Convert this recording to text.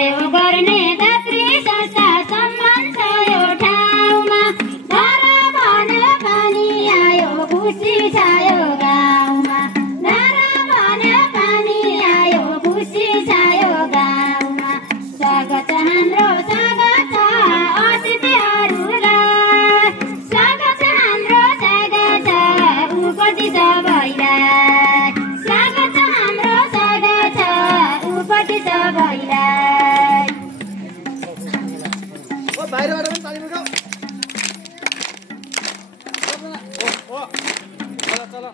सहयोग गर्ने दात्री संस्था सम्मान छ यो ठाउँमा धारा भन्यो पानी आयो खुसी छ यो गाउँमा धारा भन्यो पानी आयो खुसी छ यो गाउँमा स्वागत छ हाम्रो स्वागत छ अतिथिहरूलाई स्वागत छ हाम्रो स्वागत छ उपति सबैलाई स्वागत छ हाम्रो स्वागत छ उपति सबैलाई ओ बाहिरबाट पनि ताली बजाऊ ओ चल चल